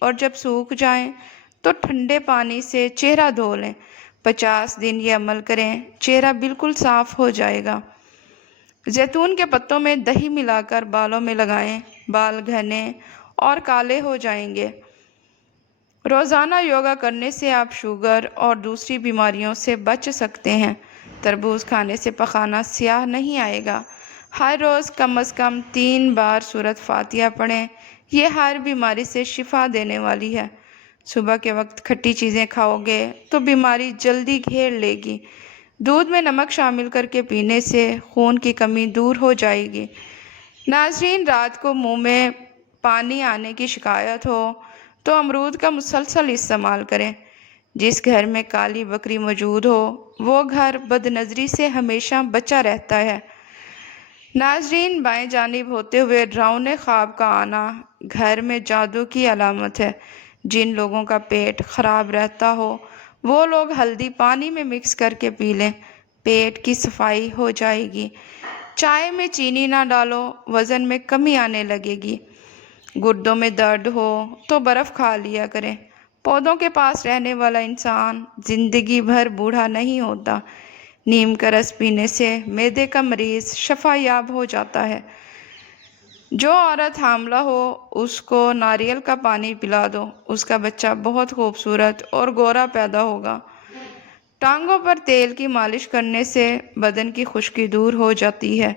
اور جب سوکھ جائیں تو ٹھنڈے پانی سے چہرہ دھو لیں۔ 50 دن یہ عمل کریں، چہرہ بالکل صاف ہو جائے گا۔ زیتون کے پتوں میں دہی ملا کر بالوں میں لگائیں، بال گھنے اور کالے ہو جائیں گے۔ روزانہ یوگا کرنے سے آپ شوگر اور دوسری بیماریوں سے بچ سکتے ہیں۔ تربوز کھانے سے پخانہ سیاہ نہیں آئے گا۔ ہر روز کم از کم 3 بار سورۃ فاتحہ پڑھیں، یہ ہر بیماری سے شفا دینے والی ہے۔ صبح کے وقت کھٹی چیزیں کھاؤ گے تو بیماری جلدی گھیر لے گی۔ دودھ میں نمک شامل کر کے پینے سے خون کی کمی دور ہو جائے گی۔ ناظرین، رات کو منہ میں پانی آنے کی شکایت ہو تو امرود کا مسلسل استعمال کریں۔ جس گھر میں کالی بکری موجود ہو وہ گھر بد نظری سے ہمیشہ بچا رہتا ہے۔ ناظرین، بائیں جانب ہوتے ہوئے ڈراؤنے خواب کا آنا گھر میں جادو کی علامت ہے۔ جن لوگوں کا پیٹ خراب رہتا ہو وہ لوگ ہلدی پانی میں مکس کر کے پی لیں، پیٹ کی صفائی ہو جائے گی۔ چائے میں چینی نہ ڈالو، وزن میں کمی آنے لگے گی۔ گردوں میں درد ہو تو برف کھا لیا کریں۔ پودوں کے پاس رہنے والا انسان زندگی بھر بوڑھا نہیں ہوتا۔ نیم کا رس پینے سے معدے کا مریض شفا یاب ہو جاتا ہے۔ جو عورت حاملہ ہو اس کو ناریل کا پانی پلا دو، اس کا بچہ بہت خوبصورت اور گورا پیدا ہوگا۔ ٹانگوں پر تیل کی مالش کرنے سے بدن کی خشکی دور ہو جاتی ہے۔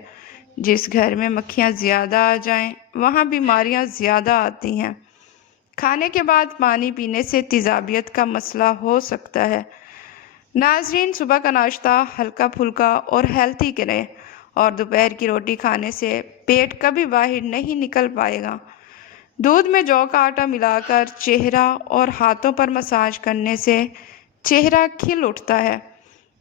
جس گھر میں مکھیاں زیادہ آ جائیں وہاں بیماریاں زیادہ آتی ہیں۔ کھانے کے بعد پانی پینے سے تیزابیت کا مسئلہ ہو سکتا ہے۔ ناظرین، صبح کا ناشتہ ہلکا پھلکا اور ہیلتھی کریں اور دوپہر کی روٹی کھانے سے پیٹ کبھی باہر نہیں نکل پائے گا۔ دودھ میں جو کا آٹا ملا کر چہرہ اور ہاتھوں پر مساج کرنے سے چہرہ کھل اٹھتا ہے۔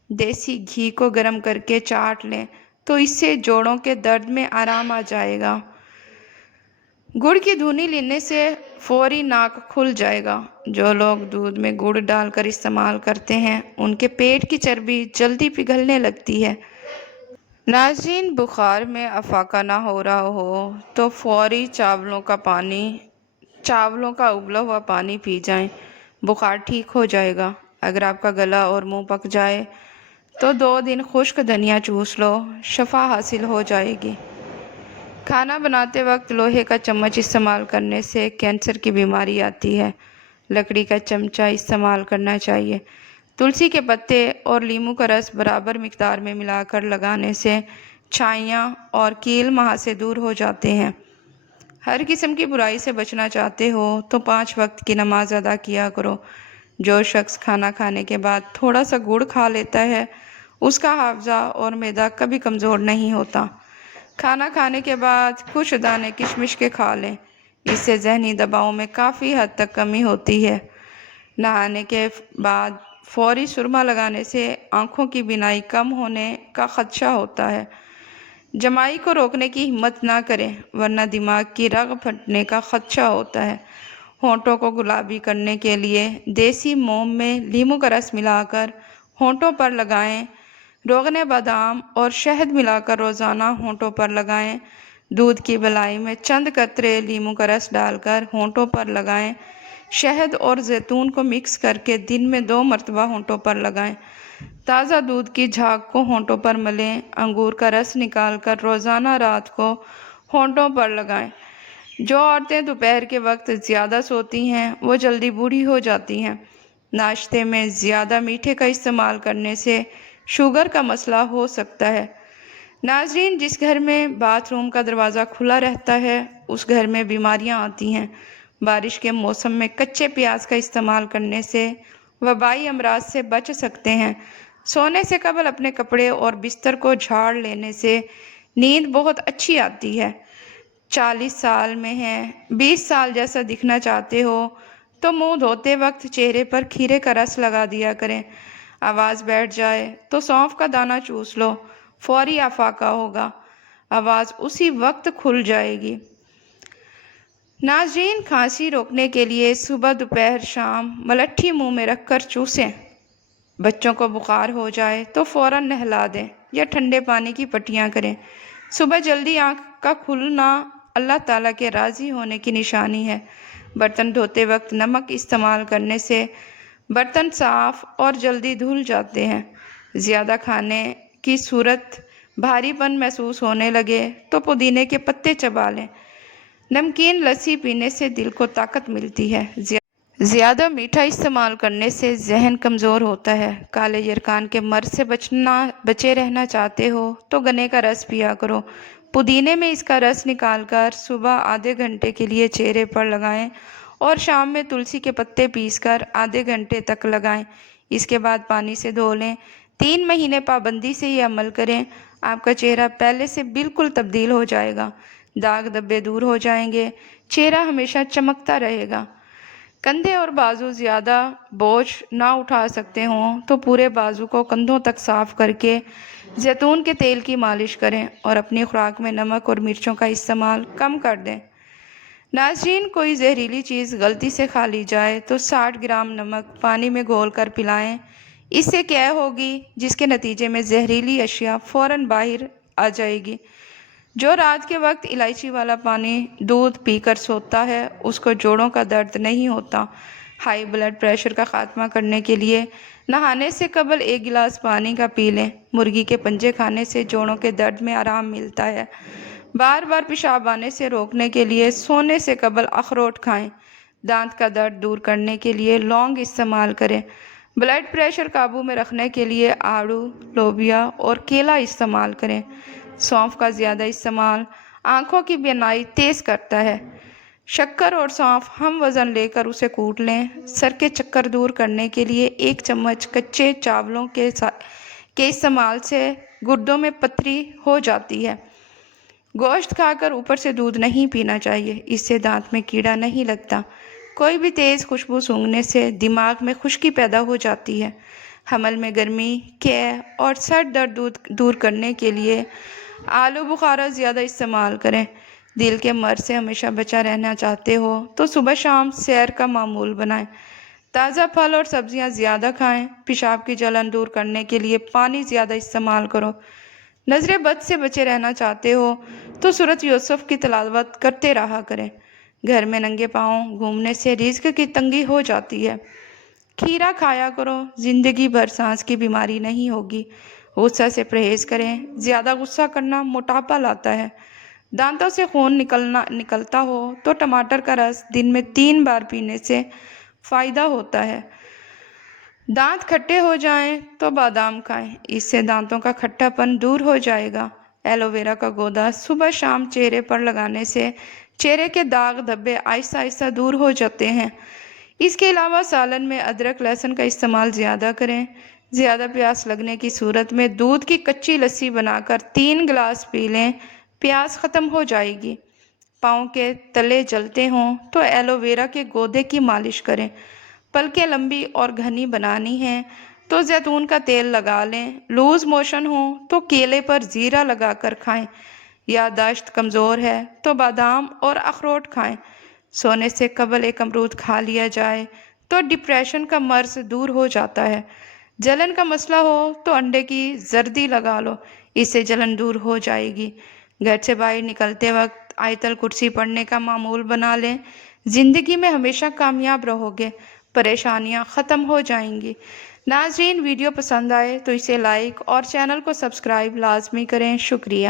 دیسی گھی کو گرم کر کے چاٹ لیں تو اس سے جوڑوں کے درد میں آرام آ جائے گا۔ گڑ کی دھنی لینے سے فوری ناک کھل جائے گا۔ جو لوگ دودھ میں گڑ ڈال کر استعمال کرتے ہیں ان کے پیٹ کی چربی جلدی پگھلنے لگتی ہے۔ ناظرین، بخار میں افاقہ نہ ہو رہا ہو تو فوری چاولوں کا ابلا ہوا پانی پی جائیں، بخار ٹھیک ہو جائے گا۔ اگر آپ کا گلا اور منہ پک جائے تو 2 دن خشک دھنیا چوس لو، شفا حاصل ہو جائے گی۔ کھانا بناتے وقت لوہے کا چمچ استعمال کرنے سے کینسر کی بیماری آتی ہے۔ لکڑی کا چمچہ استعمال کرنا چاہیے۔ تلسی کے پتے اور لیموں کا رس برابر مقدار میں ملا کر لگانے سے چھائیاں اور کیل مہاسے دور ہو جاتے ہیں۔ ہر قسم کی برائی سے بچنا چاہتے ہو تو 5 وقت کی نماز ادا کیا کرو۔ جو شخص کھانا کھانے کے بعد تھوڑا سا گڑ کھا لیتا ہے اس کا حافظہ اور معدہ کبھی کمزور نہیں ہوتا۔ کھانا کھانے کے بعد کچھ دانے کشمش کے کھا لیں، اس سے ذہنی دباؤ میں کافی حد تک کمی ہوتی ہے۔ نہانے کے بعد فوری سرما لگانے سے آنکھوں کی بینائی کم ہونے کا خدشہ ہوتا ہے۔ جمائی کو روکنے کی ہمت نہ کریں ورنہ دماغ کی رگ پھٹنے کا خدشہ ہوتا ہے۔ ہونٹوں کو گلابی کرنے کے لیے دیسی موم میں لیموں کا رس ملا کر ہونٹوں پر لگائیں۔ روغن بادام اور شہد ملا کر روزانہ ہونٹوں پر لگائیں۔ دودھ کی بلائی میں چند قطرے لیموں کا رس ڈال کر ہونٹوں پر لگائیں۔ شہد اور زیتون کو مکس کر کے دن میں 2 مرتبہ ہونٹوں پر لگائیں۔ تازہ دودھ کی جھاگ کو ہونٹوں پر ملیں۔ انگور کا رس نکال کر روزانہ رات کو ہونٹوں پر لگائیں۔ جو عورتیں دوپہر کے وقت زیادہ سوتی ہیں وہ جلدی بوڑھی ہو جاتی ہیں۔ ناشتے میں زیادہ میٹھے کا استعمال کرنے سے شوگر کا مسئلہ ہو سکتا ہے۔ ناظرین، جس گھر میں باتھ روم کا دروازہ کھلا رہتا ہے اس گھر میں بیماریاں آتی ہیں۔ بارش کے موسم میں کچے پیاز کا استعمال کرنے سے وبائی امراض سے بچ سکتے ہیں۔ سونے سے قبل اپنے کپڑے اور بستر کو جھاڑ لینے سے نیند بہت اچھی آتی ہے۔ 40 سال میں ہیں، 20 سال جیسا دکھنا چاہتے ہو تو منہ دھوتے وقت چہرے پر کھیرے کا رس لگا دیا کریں۔ آواز بیٹھ جائے تو سونف کا دانہ چوس لو، فوری افاقہ ہوگا، آواز اسی وقت کھل جائے گی۔ ناظرین، کھانسی روکنے کے لیے صبح دوپہر شام ملٹھی منہ میں رکھ کر چوسیں۔ بچوں کو بخار ہو جائے تو فوراً نہلا دیں یا ٹھنڈے پانی کی پٹیاں کریں۔ صبح جلدی آنکھ کا کھلنا اللہ تعالیٰ کے راضی ہونے کی نشانی ہے۔ برتن دھوتے وقت نمک استعمال کرنے سے برتن صاف اور جلدی دھل جاتے ہیں۔ زیادہ کھانے کی صورت بھاری پن محسوس ہونے لگے تو پودینے کے پتے چبا لیں۔ نمکین لسی پینے سے دل کو طاقت ملتی ہے۔ زیادہ میٹھا استعمال کرنے سے ذہن کمزور ہوتا ہے۔ کالے یرکان کے مرض سے بچے رہنا چاہتے ہو تو گنے کا رس پیا کرو۔ پودینے میں اس کا رس نکال کر صبح آدھے گھنٹے کے لیے چہرے پر لگائیں اور شام میں تلسی کے پتے پیس کر آدھے گھنٹے تک لگائیں۔ اس کے بعد پانی سے دھو لیں۔ 3 مہینے پابندی سے یہ عمل کریں، آپ کا چہرہ پہلے سے بالکل تبدیل ہو جائے گا۔ داغ دھبے دور ہو جائیں گے، چہرہ ہمیشہ چمکتا رہے گا۔ کندھے اور بازو زیادہ بوجھ نہ اٹھا سکتے ہوں تو پورے بازو کو کندھوں تک صاف کر کے زیتون کے تیل کی مالش کریں اور اپنی خوراک میں نمک اور مرچوں کا استعمال کم کر دیں۔ ناظرین، کوئی زہریلی چیز غلطی سے کھا لی جائے تو 60 گرام نمک پانی میں گھول کر پلائیں۔ اس سے کیا ہوگی، جس کے نتیجے میں زہریلی اشیاء فوراً باہر آ جائے گی۔ جو رات کے وقت الائچی والا پانی دودھ پی کر سوتا ہے اس کو جوڑوں کا درد نہیں ہوتا۔ ہائی بلڈ پریشر کا خاتمہ کرنے کے لیے نہانے سے قبل 1 گلاس پانی کا پی لیں۔ مرغی کے پنجے کھانے سے جوڑوں کے درد میں آرام ملتا ہے۔ بار بار پیشاب آنے سے روکنے کے لیے سونے سے قبل اخروٹ کھائیں۔ دانت کا درد دور کرنے کے لیے لونگ استعمال کریں۔ بلڈ پریشر قابو میں رکھنے کے لیے آڑو، لوبیا اور کیلا استعمال کریں۔ سونف کا زیادہ استعمال آنکھوں کی بینائی تیز کرتا ہے۔ شکر اور سونف ہم وزن لے کر اسے کوٹ لیں۔ سر کے چکر دور کرنے کے لیے 1 چمچ کچے چاولوں کے استعمال سے گردوں میں پتھری ہو جاتی ہے۔ گوشت کھا کر اوپر سے دودھ نہیں پینا چاہیے، اس سے دانت میں کیڑا نہیں لگتا۔ کوئی بھی تیز خوشبو سونگھنے سے دماغ میں خشکی پیدا ہو جاتی ہے۔ حمل میں گرمی، قے اور سر درد دور کرنے کے لیے آلو بخارا زیادہ استعمال کریں۔ دل کے مرض سے ہمیشہ بچا رہنا چاہتے ہو تو صبح شام سیر کا معمول بنائیں۔ تازہ پھل اور سبزیاں زیادہ کھائیں۔ پیشاب کی جلن دور کرنے کے لیے پانی زیادہ استعمال کرو۔ نظر بد سے بچے رہنا چاہتے ہو تو سورۃ یوسف کی تلاوت کرتے رہا کریں۔ گھر میں ننگے پاؤں گھومنے سے رزق کی تنگی ہو جاتی ہے۔ کھیرا کھایا کرو، زندگی بھر سانس کی بیماری نہیں ہوگی۔ غصہ سے پرہیز کریں، زیادہ غصہ کرنا موٹاپا لاتا ہے۔ دانتوں سے خون نکلتا ہو تو ٹماٹر کا رس دن میں 3 بار پینے سے فائدہ ہوتا ہے۔ دانت کھٹے ہو جائیں تو بادام کھائیں، اس سے دانتوں کا کھٹا پن دور ہو جائے گا۔ ایلو ویرا کا گودا صبح شام چہرے پر لگانے سے چہرے کے داغ دھبے آہستہ آہستہ دور ہو جاتے ہیں۔ اس کے علاوہ سالن میں ادرک لہسن کا استعمال زیادہ کریں۔ زیادہ پیاس لگنے کی صورت میں دودھ کی کچی لسی بنا کر 3 گلاس پی لیں، پیاس ختم ہو جائے گی۔ پاؤں کے تلے جلتے ہوں تو ایلو ویرا کے گودے کی مالش کریں۔ پلکیں لمبی اور گھنی بنانی ہیں تو زیتون کا تیل لگا لیں۔ لوز موشن ہوں تو کیلے پر زیرہ لگا کر کھائیں۔ یادداشت کمزور ہے تو بادام اور اخروٹ کھائیں۔ سونے سے قبل 1 امرود کھا لیا جائے تو ڈپریشن کا مرض دور ہو جاتا ہے۔ جلن کا مسئلہ ہو تو انڈے کی زردی لگا لو، اس سے جلن دور ہو جائے گی۔ گھر سے باہر نکلتے وقت آیت الکرسی پڑھنے کا معمول بنا لیں۔ زندگی میں ہمیشہ کامیاب رہو گے، پریشانیاں ختم ہو جائیں گی۔ ناظرین، ویڈیو پسند آئے تو اسے لائک اور چینل کو سبسکرائب لازمی کریں۔ شکریہ۔